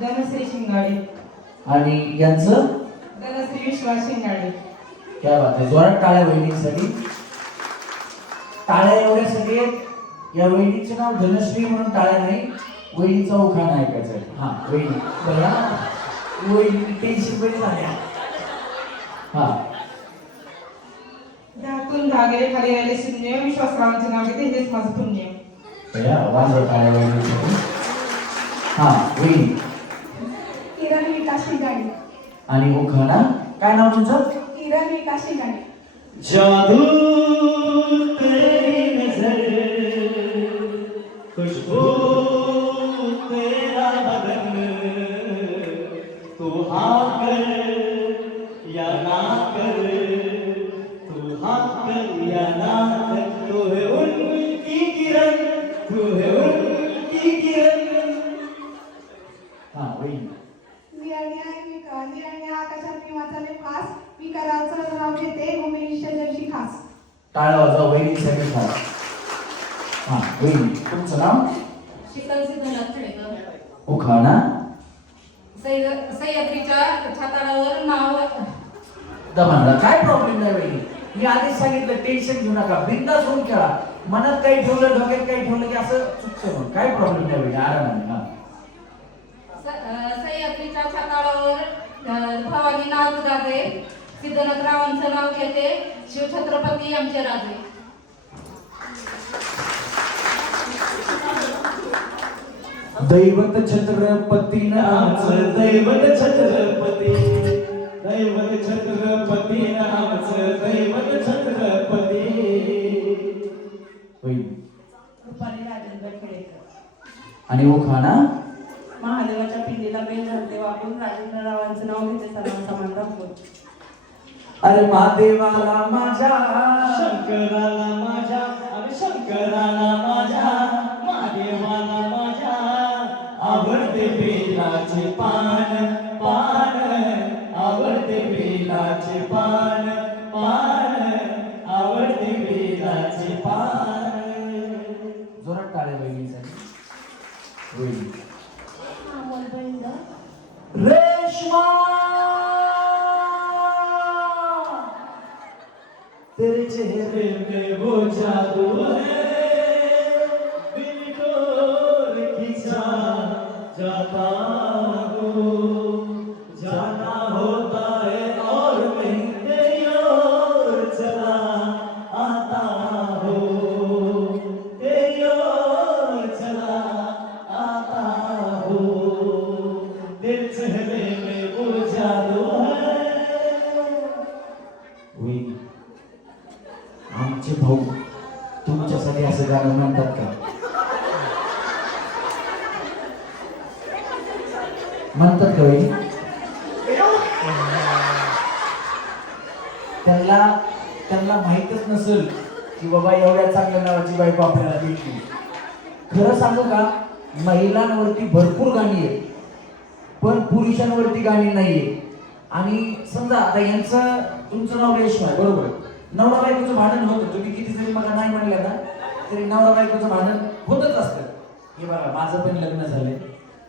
धनश्री शिंगाडे. आणि यांचं धनश्री विश्वास शिंगाडे. क्या बात आहे. जोरात टाळ्या वहिनींसाठी. टाळ्या एवढ्यासाठी या वहिनीचं नाव धनश्री म्हणून टाळ्या नाही, वहिनीचा उखाणा ऐकायचा आहे. हा वहिनी बघा, वहिनी टेन्शन मध्ये झाल्या. हा त्यातून धागे खाली राहिले शून्य, विश्वासरावांचे नाव घेते, हेच माझं पुण्य. बघा वाजव टाळ्या वहिनीसाठी. हा वहिनी. किरण विकास शिंगाडे. आणि उखाणा काय नाव तुमचं? किरण विकास शिंगाडे. जादू तेरी नजर, खुशबू तेरा बदन, तू हाँ कर या ना कर, तू हाँ कर या ना कर, तू है उनकी किरण, तू है उनकी किरण. हाँ वही. निरण्या आकाशात मी वाचाले फास, मी कराचं नाव घेते, भूमिनिष्ठ जर्शी खास. टाळ्या वाजवा वहिनीसाठी खास. हा वहिनी तुमचं नाव? शीतल सिद्धनाथ खेडेकर. उखाणा सह्याद्रीच्या छताडावर नाव. दमाला काय प्रॉब्लेम नाही वहिनी, मी आधीच सांगितलं टेन्शन घेऊ नका, बिंदास होऊन खेळा. मनात काही ठेवलं डोक्यात काही ठेवलं की असं चुकतं, मग काय प्रॉब्लेम नाही वहिनी, आरामाने. हा सह्याद्रीच्या छताडावर भवानी नाव गाते, सिद्धनाथरावांचं नाव घेते, शिवछत्रपती आमचे राजे. दैवत छत्रपती नामचं, दैवत छत्रपती, दैवत छत्रपती नामचं, दैवत छत्रपती. रुपाली राजेंद्र खेडेकर. आणि उखाणा महादेवाच्या पिंडीला बेल घालते वाकून, राजेंद्ररावांचं नाव घेते, सर्वांचा मान राखून. अरे महादेवाला माझ्या, शंकराला माझ्या, अरे शंकराला माझ्या, महादेवाला माझ्या, आवडते बेलाचे पान पान, आवडते बेलाचे पान पान, आवडते बेलाचे पान. जोरात टाळ्या वहिनीसाठी. वहिनी. रेशमा तेरे चेहरे पे वो जादू है, दिल को खींचा जाता हूँ, जाना होता है और मैं तेरी ओर चला आता हूँ, तेरी ओर चला आता हूँ, तेरे चेहरे में वो जादू है. आमचे भाऊ तुमच्यासाठी असं गाणं म्हणतात का? म्हणतात का वहिनी? त्यांना माहितच नसेल की बाबा एवढ्या चांगल्या नावाची बायको आपल्याला भेटली. खरं सांगू का, महिलांवरती भरपूर गाणी आहेत पण पुरुषांवरती गाणी नाहीये. आणि समजा आता यांचं, तुमचं नाव रेशमा आहे बरोबर, नवरा बायकोचं भांडण होतं, तुम्ही किती जरी मला नाही म्हणलं ना तरी नवरा बायकोचं भांडण होतच असतं. हे बघा माझं पण लग्न झालंय,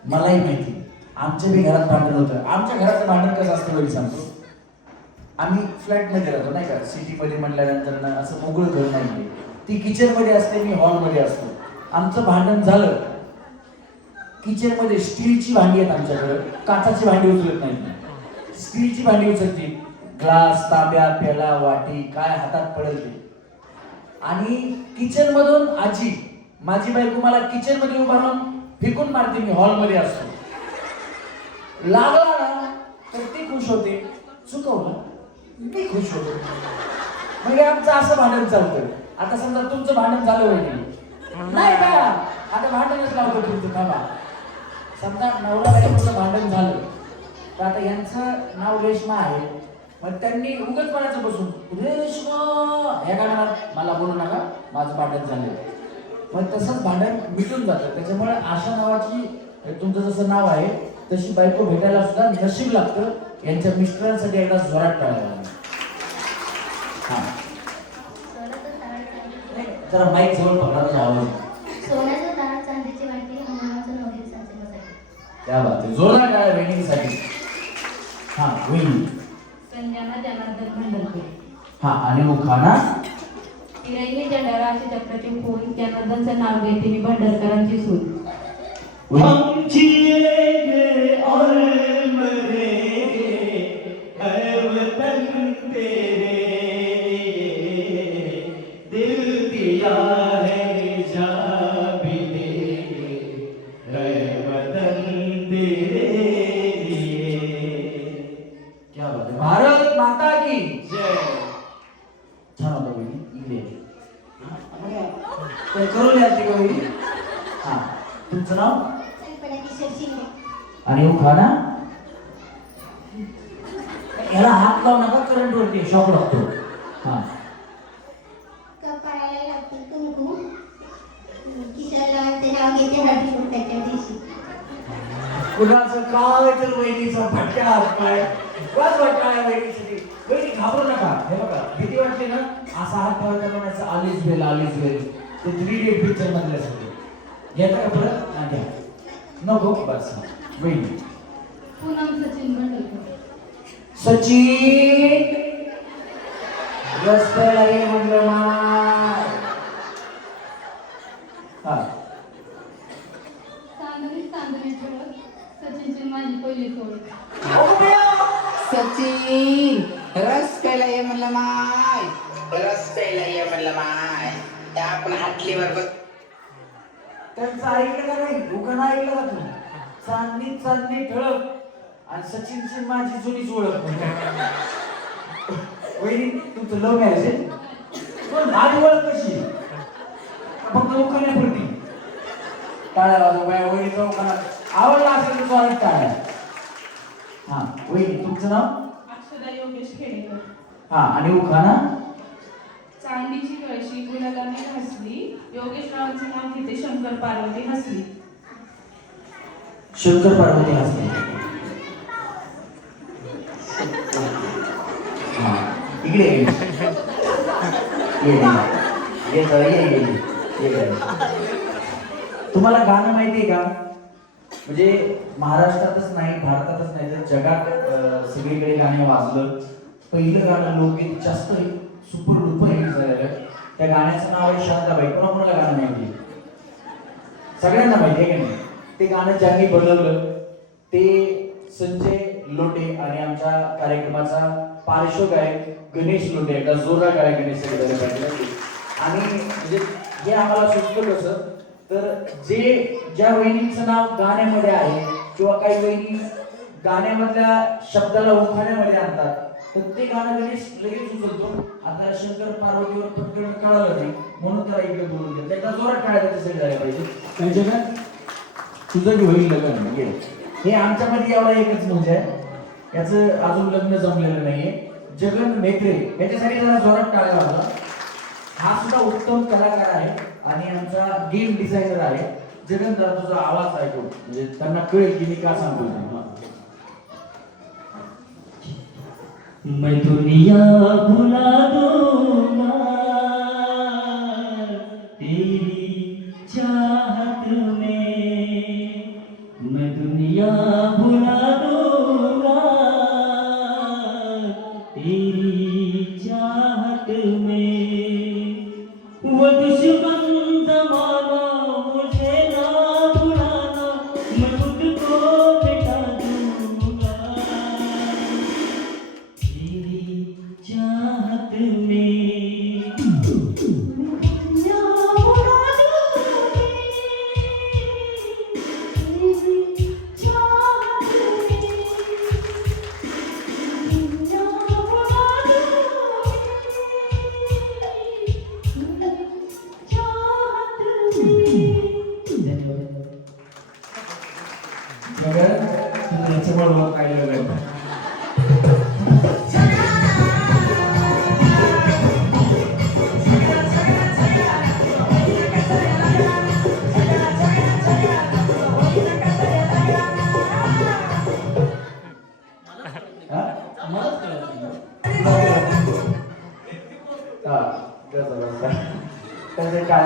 मलाही माहिती, आमच्या बी घरात भांडण होतं. आमच्या घराचं भांडण कसं असतं वळी सांगतो, आम्ही फ्लॅटमध्ये राहतो नाही का, सिटीमध्ये म्हणल्यानंतर ना असं मोकळं घर नाहीये. ती किचनमध्ये असते, मी हॉलमध्ये असतो. आमचं भांडण झालं, किचनमध्ये स्टीलची भांडी आहेत आमच्याकडे, काचाची भांडी उचलत नाही, स्टीलची भांडी उचलते, ग्लास तांब्या पेला वाटी काय हातात पडेल ते. आणि किचन मधून आजी, माझी बायको मला किचन मध्ये उभा राहून फेकून मारते, मी हॉल मध्ये असतो. लागला ना तर ती खुश होते, चुकवलं मी खुश होतो. म्हणजे आमचं असं भांडण चालतं. आता समजा तुमचं भांडण झालं वहिनी नाही का, आता भांडणच लावतो तुमचं. थांबा, समजा नवरा बायकोचं भांडण झालं तर आता यांचं नाव रेशमा आहे, मग त्यांनी उगाच म्हणायचं बसून रेशमा ह्या गाण्याला मला बोलू नका, माझं भांडण झालं. मग तसंच भांडण मिटून जातं. त्याच्यामुळे अशा नावाची, तुमचं जसं नाव आहे तशी बायको भेटायला सुद्धा नशीब लागतं. यांच्या मिस्टरांसाठी एकदा जोरात टाळायला. हा जरा माईक जवळ पकडा आवाज. सोन्याचं दार चांदीची वाटी, हनुमानाचं नवरीत साचे बसायचे. त्या बात जोरदार काय वेडिंगसाठी. हा वहिनी. संजना जनार्दन भंडरकर. हा आणि उखाणा. हिरण्य जंडाराचे चक्राचे फूल जनार्दनचं नाव घेते मी भंडरकरांची सून. हम जिएंगे और मरेंगे है वतन तेरे दिल दिया है जान भी देंगे है वतन तेरे लिए. क्या बात है. भारत माता की जय. छान होतं बहिणी. इकडे तर करून या ती बहिणी. हा तुमचं नाव आणि उखाणा. याला हात लावू नका करंट वरती शॉक लागतो. हा कपाळाला लागतं कुंकू किशोररावांचे नाव घेते हळदी कुंकवाच्या दिवशी. कुणाचं काय तर वहिनीचा फटका हात पाय वाच वाटकाय वहिनीसाठी. वहिनी घाबरू नका. हे बघा भीती वाटली ना असा हात ठेवायचा म्हणायचं आलीच वेल ते 3 D पिक्चर मधल्या सगळे घेता का परत. घ्या नको बस. वहिनी. पूनम सचिन भंडरकर. सचिन रस्त्याला ये म्हणलं माय. हा चांदणी ठळक सचिनची माझी पहिली ओळख. सचिन रस प्यायला ये म्हणलं माय. रस प्यायला ये म्हणलं माय. त्या आपण हाटलीवर बघ. त्यांचं ऐकलं का नाही. उखाणा ऐकलं का तुम्ही. चांदणी ठळक आणि सचिनची माझी जुनीच ओळख. वहिनी तुमचं लव्ह मॅरेज आहे. पण माझी ओळख कशी फक्त उखाण्यापुरती. टाळ्या वाजव बाया. वहिनीचा उखाणा आवडला असेल तर जोरात टाळ्या. हा वहिनी तुमचं नाव. अक्षदा योगेश खेडेकर. हा आणि उखाणा. चांदीची कळशी गुलालाने घासली योगेश रावांचे नाव घेते शंकर पार्वती हसली. शंकर पार्वती हसली. हा इकडे ये. तुम्हाला गाणं माहिती आहे का. म्हणजे महाराष्ट्रातच नाही भारतातच नाही तर जगात सगळीकडे गाणं वाजलं. पहिलं गाणं लोकगीत जास्त सुपर डुपर हिट झालेलं. त्या गाण्याचं नाव आहे शांताबाई. कोणाला गाणं माहिती. सगळ्यांना माहिती आहे की नाही. ते गाणं ज्यांनी बनवलं ते संजय लोटे आणि आमच्या कार्यक्रमाचा पार्श्वगायक गणेश लोटे. एकदा जोरदार गायक गणेश सगळे पाहिजे. आणि म्हणजे हे आम्हाला सुचलं कसं तर ज्या वहिनीचं नाव गाण्यामध्ये आहे किंवा काही वहिनी गाण्यामधल्या शब्दाला उखाण्यामध्ये आणतात तर ते गाणं गणेश लगेच उचलतो. आता शंकर पार्वतीवर पटकन कळालं नाही म्हणून त्याला इकडे बोलून घेतलं. एकदा जोरात टाळ्या सेट झाल्या पाहिजे. काय जगन तुझं की होईल लग्न. हे आमच्यामध्ये एवढा एकच मुलगा आहे. याचं अजून लग्न जमलेलं नाहीये. जगन मेत्रे याच्यासाठी जरा जोरात टाळ्या वाजवा. हा सुद्धा उत्तम कलाकार आहे आणि आमचा गेम डिझायनर आहे. जगन जरा तुझा आवाज ऐकू म्हणजे त्यांना कळेल की मी का सांगतो. मैं दुनिया भुला दूंगा तेरी चाहत में. मैं दुनिया भुला दूंगा तेरी चाहत में. वो दुश्मन जमाना मुझे ना भुलाना मैं खुद को मिटा दूंगा तेरी चाहत में. काय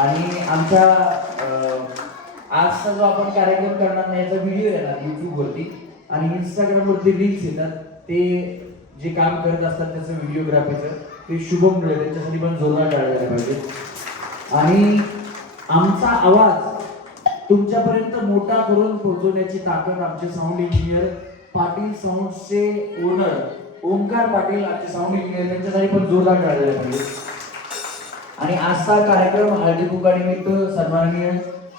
आणि आमच्या आज असा जो आपण कार्यक्रम करणार नाही याचा व्हिडिओ येणार YouTube वरती आणि Instagram वरती रील्स येतात ते जे काम करत असतात त्याचं व्हिडिओग्राफीचं ते शुभम डोळे त्यांच्यासाठी पण जोरदार टाळायला पाहिजे. आणि आमचा आवाज तुमच्यापर्यंत मोठा करून पोहोचवण्याची ताकद आमचे साऊंड इंजिनियर पाटील साऊंडचे ओनर ओंकार पाटील आमचे साऊंड इंजिनियर त्यांच्यासाठी पण जोरदार टाळायला पाहिजे. आणि आजचा कार्यक्रम हळदी कुंकानिमित्त सन्माननीय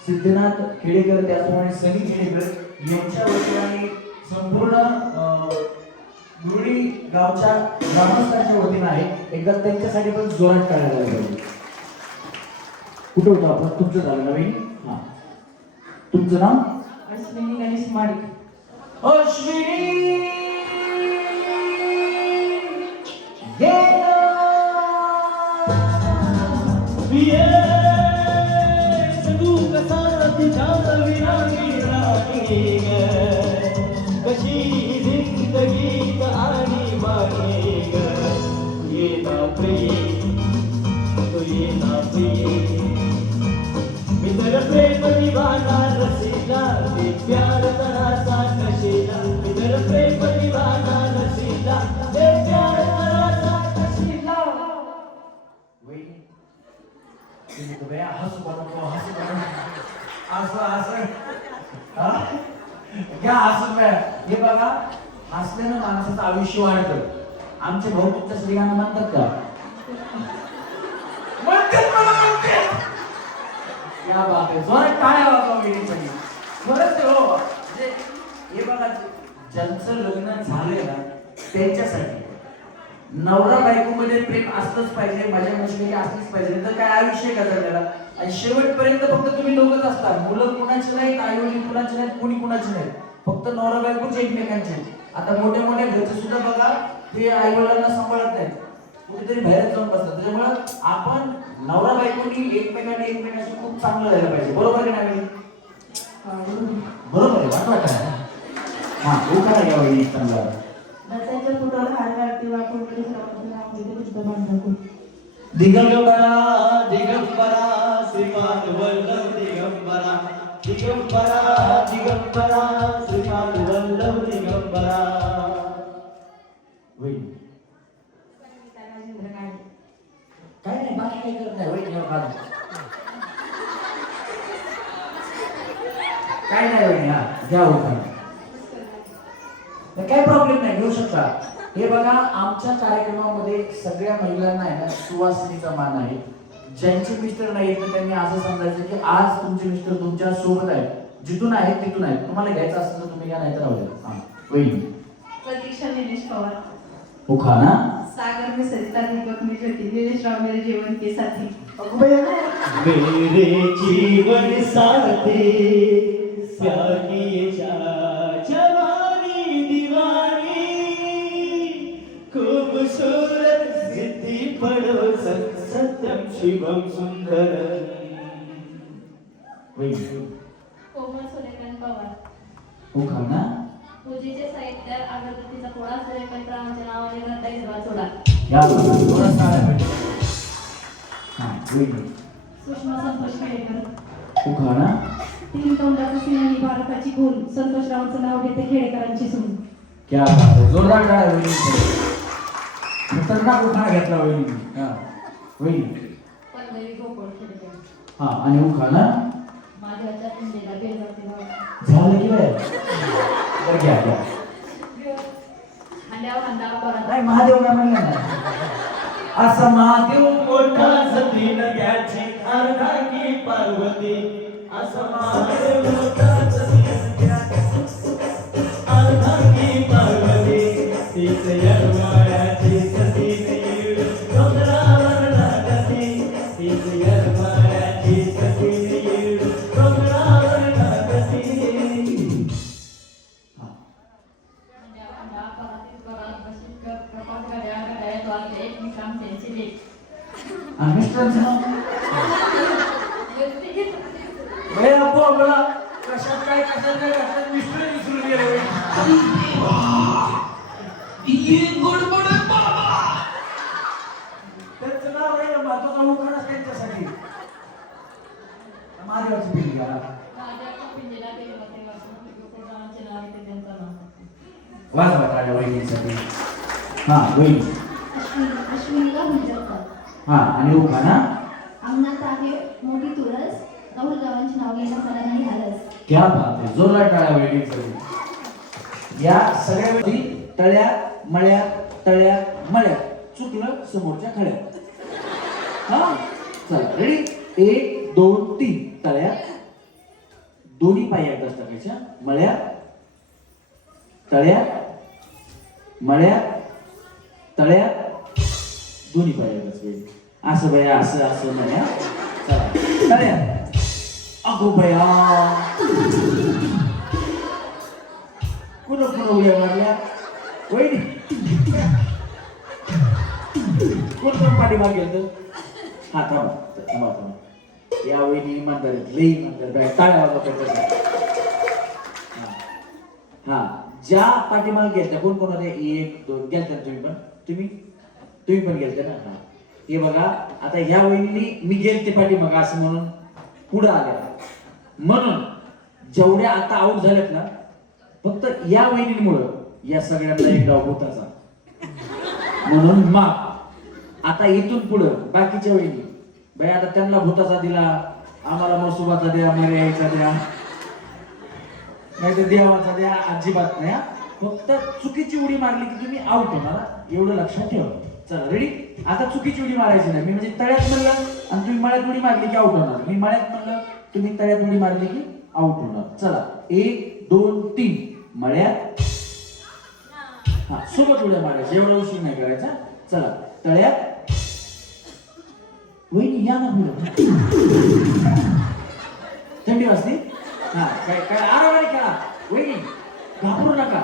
सिद्धनाथ खेडेकर त्याचप्रमाणे सनी खेडेकर यांच्या वतीने संपूर्ण गुरुडी गावच्या ग्रामस्थांच्या वतीने आहे. एकदा त्यांच्यासाठी पण जोरात करायला पाहिजे. कुठं होतं आपण तुमचं झालं नवीन हा तुमचं नाव अश्विनी गणेश माडिक. अश्विनी तू कसा तुझ्या विरागी राणी कशी जिंदगी आणि बाणी ग ये ना प्रेम तो ये ना प्रेम मित्र प्रेम निभाना रसीला ते प्यार तरासा कशीला मित्र प्रेम निभाना रसीला ते प्यार तरासा कशीला. हे बघा हसल्यानं माणसाचं आयुष्य वाढतं. आमचे भाऊ तुमच्या स्त्रियांना म्हणतात का? या बाप रे जोरात टाळ्या वाजवा वेळीसाठी. खरंच हो म्हणजे हे बघा ज्यांचं लग्न झालंय ना त्यांच्यासाठी नवरा बायको मध्ये प्रेम असलंच पाहिजे मजा मस्करी असलीच पाहिजे तर काय आयुष्य का त्याला. आणि शेवटपर्यंत फक्त तुम्ही दोघंच असता. मुलं कुणाची नाहीत आई वडील कुणाचे नाहीत कोणी कुणाचे नाहीत फक्त नवरा बायकोचे एकमेकांचे. आता मोठ्या मोठ्या घरचे सुद्धा बघा ते आई वडिलांना सांभाळत नाहीत कुठेतरी बाहेर जाऊन बसतात. त्याच्यामुळं आपण नवरा बायकोनी एकमेकांशी खूप चांगलं राहिलं पाहिजे. बरोबर की नाही? बरोबर आहे वाटत हा हो करा या वहिनी चांगला दत्ताच्या पुढं हार घालते वाटून दिगंबरा दिगंबरा श्रीमान वल्लभ दिगंबरा दिगंबरा दिगंबरा श्रीमान वल्लभ दिगंबरा. काय नाही बाकी काही करत नाही वहिनी काय नाही वहिनी हा घ्या होता काय प्रॉब्लेम नाही घेऊ शकता. हे बघा आमच्या कार्यक्रमामध्ये सगळ्या महिलांना आहे ना सुवासिनीचा मान आहे. ज्यांचे मिस्टर नाही तर त्यांनी असं समजायचं की आज तुमचे मिस्टर तुमच्या सोबत आहेत. जिथून आहेत तिथून आहेत. तुम्हाला घ्यायचं असेल तर तुम्ही घ्या नाही तर राहू द्या. हा वहिनी प्रतीक्षा निलेश पवार उखाना सागर में सरिता दीपक में ज्योति निलेश राव मेरे जीवन के साथी. मेरे जीवन साथी प्यार की जवानी दीवानी खूबसूरत सिद्धि पड़ो सत्यम शिवम सुंदर. कोमल सुरेखन पवार उखाना पूजेचे साहित्य अगरबत्तीचा पोळा सूर्यकंत्रांच्या नावाने ग्रंथाई सभा सोडा. या थोडं टाळ्या पाहिजे. हा वहिनी सुषमा संतोष खेडेकर उखाना तीन तोंडाचं सिंह भारताची खून संतोषरावांचं नाव घेते खेडेकरांची सून. क्या बात आहे जोरदार टाळ्या वहिनी. खतरनाक उखाणा घेतला वहिनी. हा वहिनी पल्लवी गोकुळ खेडेकर. हा आणि उखाणा माझ्या पिंडीला बेल जाते भाव झालं की नाही बरं घ्या घ्या. अंड्यावर अंडा परत नाही महादेव काय म्हणलं ना असं महादेव मोठा सती नद्याची अर्धा की पार्वती असं महादेव मोठा सती नद्याची अर्धा की पार्वती तीच यरमाळ्याची सती नीळ डोंगरावर लागती तीच यरमाळ्याची सती नीळ डोंगरावर लागती. आणि मिस्टरांचं नाव बोला कशात काय कशात काय कशात मिस्टर विसरून गेले. त्यांचं नाव आहे ना महत्वाचा उखाणा त्यांच्यासाठी महादेवाची पिढी घ्या. वाजवा टाळ्या वहिनीसाठी. हा वहिनी. अश्विनी राहुल जगताप. हा आणि उखाणा. अंगणात आहे मोठी तुळस, राहुल गावांची नाव घेणं मला नाही आलंच. क्या बात आहे, जोरदार टाळ्या वहिनीसाठी. या सगळ्या गोष्टी तळ्या मळ्या चुकलं समोरच्या खळ्यात. हा चला रेडी. 1 2 3 तळ्या, दोन्ही पाय एकदाच टाकायच्या. मळ्या तळ्या दोन्ही पाय एकदाच वेळी. असं बया असं मळ्या. चला तळ्या. अगो बया पुन्हा उड्या मारल्या वहिनी. कोण पाठीमाग गेलं. हा थांबा. या वहिनी इमानदार आहेत, लई इमानदार बाय. टाळ्या वाजवा. हा ज्या पाठीमाग गेल्या कोण होते. 1 2 गेलत्या तुम्ही पण गेलते ना. हा हे बघा आता ह्या वहिनी मी गेलते पाठीमाग असं म्हणून पुढे आल्या. म्हणून जेवढ्या आता आऊट झाल्यात ना फक्त या वहिनीमुळं या सगळ्यांना एक डाव भूताचा. म्हणून माग. आता इथून पुढं बाकीच्या वहिनी बाई आता त्यांना भूताचा दिला, आम्हाला मसुबाचा द्या, मर्यायचा द्या, नाही तर देवाचा द्या, अजिबात नाही. फक्त चुकीची उडी मारली की तुम्ही आउट होणार, एवढं लक्षात ठेवा. चला रेडी. आता चुकीची उडी मारायची नाही. मी म्हणजे तळ्यात म्हणलं आणि तुम्ही मळ्यात उडी मारली की आउट होणार. मी मळ्यात म्हणलं तुम्ही तळ्यात उडी मारली की आउट होणार. चला 1 2 3 मळ्यात. हा सोबत उड्या मारायच्या, एवढा उशीर नाही करायचा. चला तळ्यात. वहिनी या ना पुढे. थंडी वाजते. हा काय आरामाने खेळा वहिनी, घाबरू नका.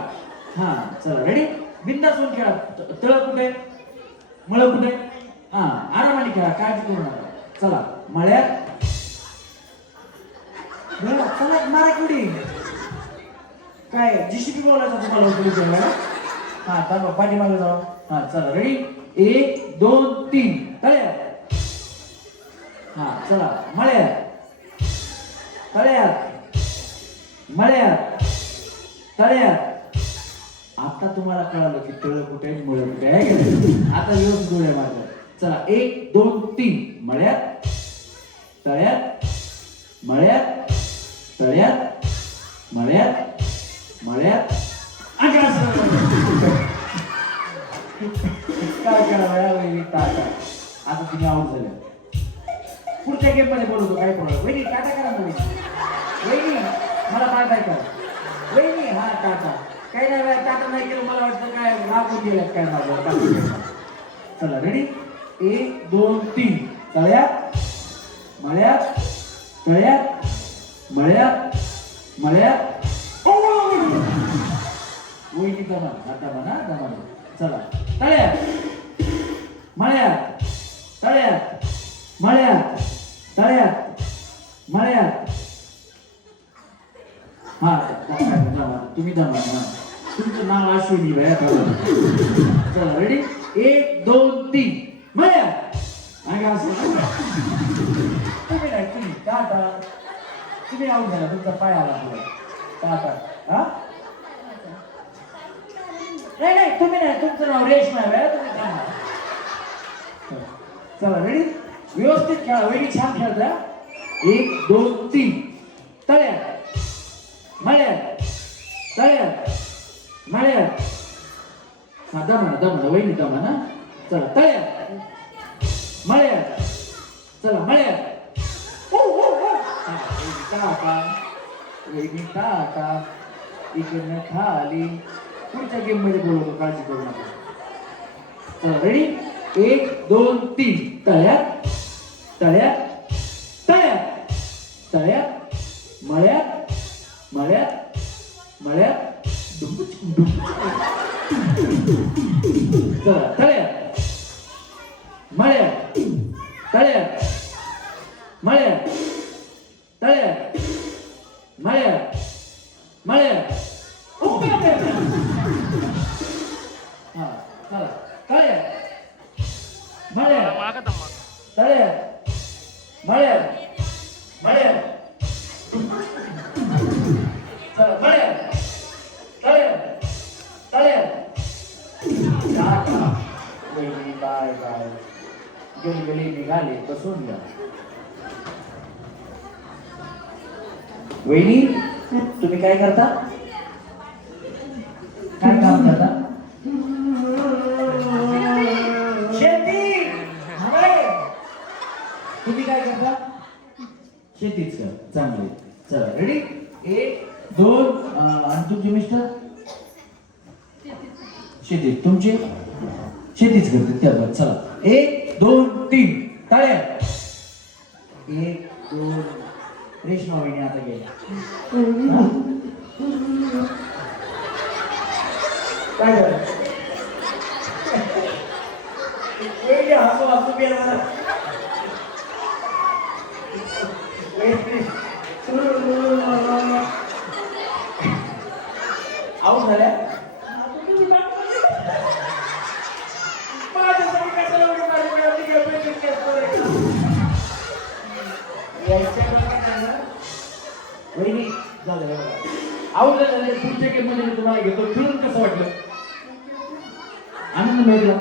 हा चला रेडी. बिंदास होऊन खेळा. तळ कुठे मळ कुठे. हा आरामाने खेळा, काळजी करू नका. चला मळ्यात. चला मारा कुडी. काय जीसीबी बोलायचा तुम्हाला. हा थांबा पाठीमागे जाऊ. हा चला रेडी. 1 2 3 तळ्यात. हा चला मळ्यात तळ्यात. आता तुम्हाला कळालं की तळ कुठे मळ कुठे आहे. आता व्यवस्थित डोळ्या मारतात. चला 1 2 3 मळ्यात तळ्यात काय करा. आता तुम्ही आऊट झाले. पुढच्या गेम मध्ये बोलतो काय प्रॉब्लेम. वहिनी टाटा करा. वहिनी मला टाटा करा. वहिनी हा टाटा. काही नाही टाटा नाही केलं मला वाटतं काय लागून गेल्यात काय माझं. चला रेडी. 1 2 3 तळ्यात वहिनी दमा आता म्हणा. चला तळ्यात हा तुम्ही दमा. तुमचं नाव अश्विनी भया. चला रेडी. 1 2 3 मळ्यात. तुम्ही नाही तुम्ही टाटा. तुम्ही आऊट झाला. तुमचा पाय आला टाटा. हा नाही तुम्ही नाही. तुमचं नाव रेशमा आहे. तुम्ही थांबा. चला रेडी. व्यवस्थित खेळा. वहिनी छान खेळता. 1 2 3 तळ्यात हा दमा वहिनी दमा ना. चला तळ्यात टाका. इकडनं खाली. पुढच्या गेम मध्ये बोलवतो, काळजी करू नका. चला रेडी. 1 2 3 तळ्यात चला तळ्यात हा चला तळ्यात चला गेले निघाले बसून घ्या. वहिनी तुम्ही काय करता? काय काम करता? शेती. अरे, तुम्ही काय करता? शेतीच का? चांगले. चला रेडी 1 2 आणि तुमचे मिस्टर शेती. तुमचे शेतीच करते त्यावर. चला 1 2 3 टाळ्या. 1 2 रेशमा वहिनी आता गेल्या. काय झालं? हसू हसू गेला मला. आऊट झाल्या. वहिनी झालं आऊट झाले. पुढच्या गेम मध्ये मी तुम्हाला घेतो. फिरून कसं वाटलं? आनंद मिळला.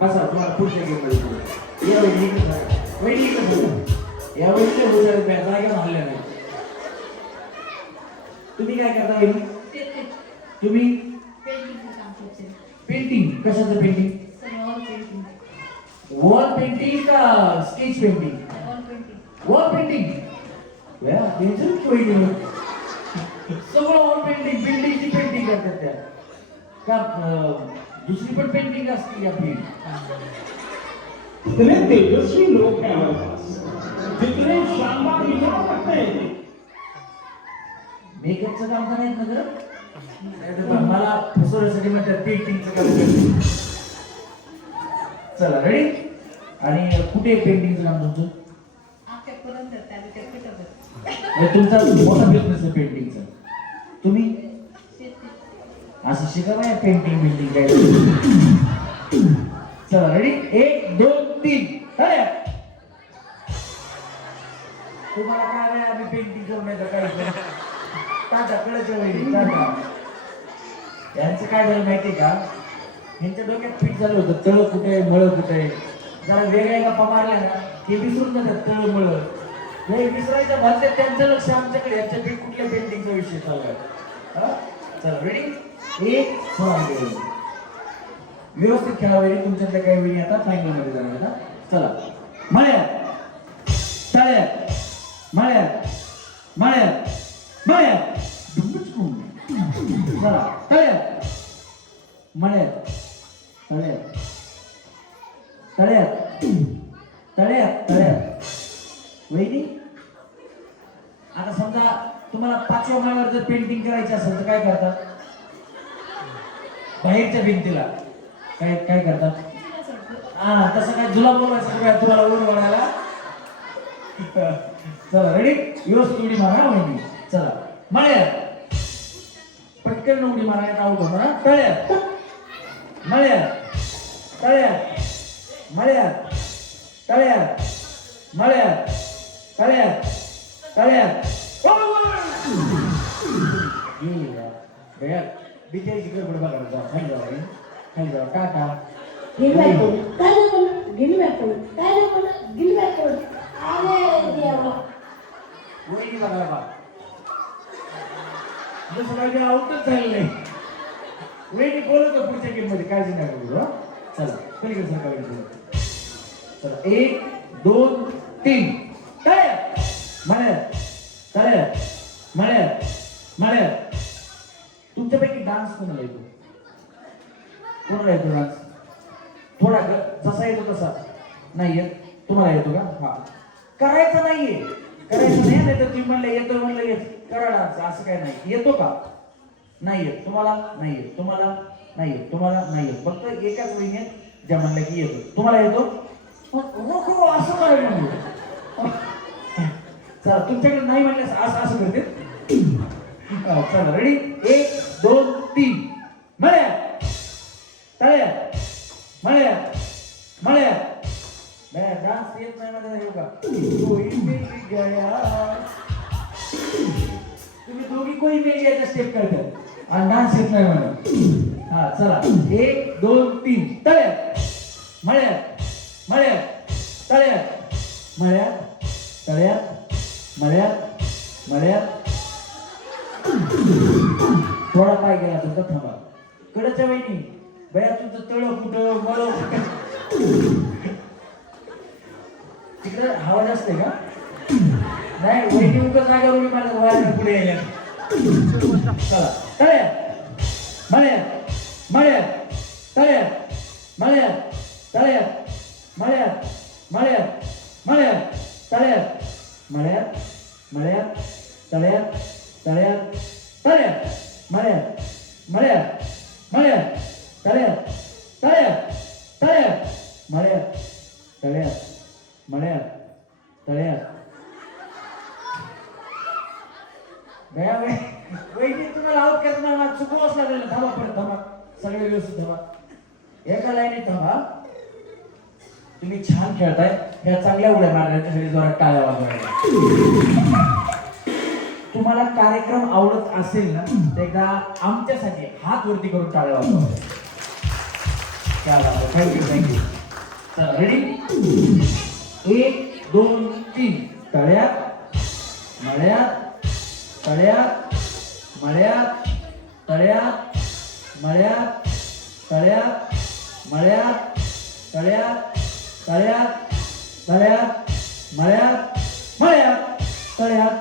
बसा तुम्हाला पुढच्या गेम मध्ये या वहिनी या वहिनीचे हुशार जागा हल्ल्या नाही. तुम्ही काय करता वहिनी? तुम्ही पेंटिंग. कशाचं पेंटिंग? वॉल पेंटिंग का स्केच पेंटिंग? Wall painting. सगळं वॉल पेंटिंग बिल्डिंगची पेंटिंग करतात त्या का? दुसरी पण पेंटिंग असते आपली. इतने तेजस्वी लोग हैं हमारे पास, जितने शानदार विचार रखते हैं. मेकअपचं काम करायचं ना जरा. मला फसवण्यासाठी म्हणतात पेंटिंगचं काम करते. चला रेडी. आणि कुठे पेंटिंगचं काम तुमचं? तुमचा मोठा बिझनेस आहे पेंटिंगचा. तुम्ही असं शिका नाही पेंटिंग बिल्डिंग काय. चला रेडी 1 2 3 टाळ्या. तुम्हाला काय नाही आम्ही पेंटिंग करून नाही तर काय टाटा कळायच्या वेळी टाटा. यांचं काय झालं माहितीये का? यांच्या डोक्यात फिट झालं होतं तळ कुठे मळ कुठे. जरा वेगळ्या गप्पा मारल्या ना हे विसरून जातात तळ मळ. हे विसरायच्या भाषेत त्यांचं लक्ष आमच्याकडे यांच्या कुठल्या पेंटिंगचा विषय चालू आहे. चला रेडी 1 व्यवस्थित खेळावे. तुमच्यातल्या काही वेळी आता फायनल मध्ये जाणार. चला मळ्या टाळ्या मळ्या मळ्या मळ्या. चला टाळ्या मळ्या टाळ्या टाळ्या टाळ्या टाळ्या. वहिनी आता समजा तुम्हाला 5व्या माळ्यावर जर पेंटिंग करायची असेल तर काय करता? बाहेरच्या भिंतीला काय काय करता? तसं काय तुला बोलायचं काय तुम्हाला वर वळायला. चला रेडी व्यवस्थित उडी मारा वहिनी. चला मळ्या पटकन उडी मारायला आऊट होणार. तळ्या मळ्या तळ्या मळ्या तळ्या मळ्या तळ्या तळ्या. बिचारीची गडबड बघा. खाली जावा खाली जावा. का का वहिनी बघा बा जसं काय आऊटच झालं नाही. वहिनी बोलत पुढच्या गेम मध्ये काळजी नका करू. चला पलीकडे सरकार. चला 1 2 3 टाळ्या मळ्या टाळ्या मळ्या मळ्या. तुमच्यापैकी डान्स कोणाला येतो? कोणाला येतो डान्स? थोडा जसा येतो तसा नाही येत. तुम्हाला येतो का? हा करायचं नाहीये. करायचं नाही तर तुम्ही म्हणलं येतो म्हणलं येत करा डान्स असं काय नाही. येतो का? नाही येत. तुम्हाला नाही येत. तुम्हाला नाही येत. तुम्हाला नाही येत. फक्त एकाच वहिनी ज्या म्हणलं की येतो. तुम्हाला येतो? नको असं काय म्हणतो. चला तुमच्याकडे नाही म्हणलं असं असं करते. चला रेडी 1 2 3 मळ्या टाळ्या मळ्या मळ्या. डान्स येत नाही मला येऊ का? तुम्ही दोघी कोणी मेल यायचा स्टेप करतात आणि डान्स येत नाही मला. हा चला 1 2 3 टाळ्या मळ्या मळ्यात तळ्यात मळ्यात तळ्यात मळ्यात मळ्यात थोडा पाय गेला तुमचा थांबा कडच्या वहिनी बया तुमचं तळ कुठं मळ तिकडे हवा जास्त आहे का नाही वहिनी उगाच जागेवर उभी माझ्या वाऱ्याला पुढे यायला चला तळ्यात मळ्यात मळ्यात तळ्यात मळ्यात तळ्यात मळ्यात मळ्यात मळ्यात तळ्यात मळ्यात मळ्यात तळ्यात तळ्यात तळ्यात मळ्यात मळ्यात मळ्यात तळ्यात तळ्यात तळ्यात मळ्यात तळ्यात मळ्यात तळ्यात वैदिक तुम्हाला आउट करताना चुकवच लागलेलं थांबा परत थांबा सगळे व्यवस्थित थांबा एका लाईनीत थांबा तुम्ही छान खेळताय ह्या चांगल्या उड्या मारण्यासाठी जोरात टाळ्या वाजवायला तुम्हाला कार्यक्रम आवडत असेल ना तर एकदा आमच्यासाठी हात वरती करून टाळ्या वाजवा थँक्यू थँक्यू चला रेडी 1 2 3 तळ्यात मळ्यात तळ्यात मळ्यात तळ्यात मळ्यात तळ्यात मळ्यात तळ्यात तळ्यात तळ्यात मळ्यात मळ्यात तळ्यात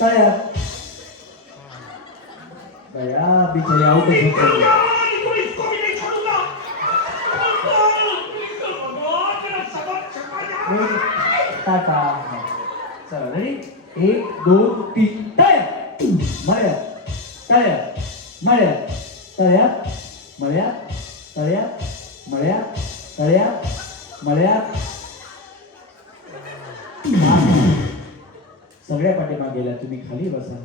तळ्यात बया बिचारी आउट तो इसको भी नहीं छोड़ूंगा टाटा चला रेडी 1 2 3 तळ्यात मळ्यात तळ्यात मळ्यात तळ्यात मळ्यात तळ्यात मळ्यात तळ्यात मळ्यात सगळ्या पाठीमागे गेल्या तुम्ही खाली बसा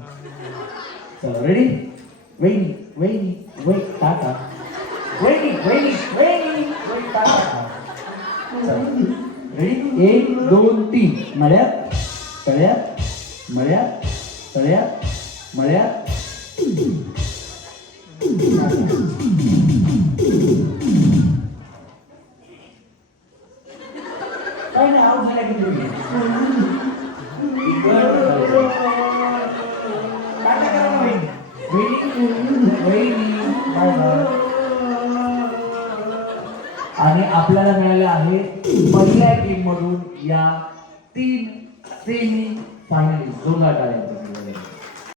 चला रेडी वहिनी वहिनी वही टाटा वहिनी वहिनी वहिनी वही टाटा रेडी 1 2 3 मळ्यात तळ्यात मळ्यात तळ्यात मळ्यात काय नाही आउट झाला की तुम्ही टाटा करा ना वहिनी बाय बाय आणि आपल्याला मिळाले आहे पहिल्या टीम मधून या 3 सेमी फायनलिस्ट जोरदार टाळ्या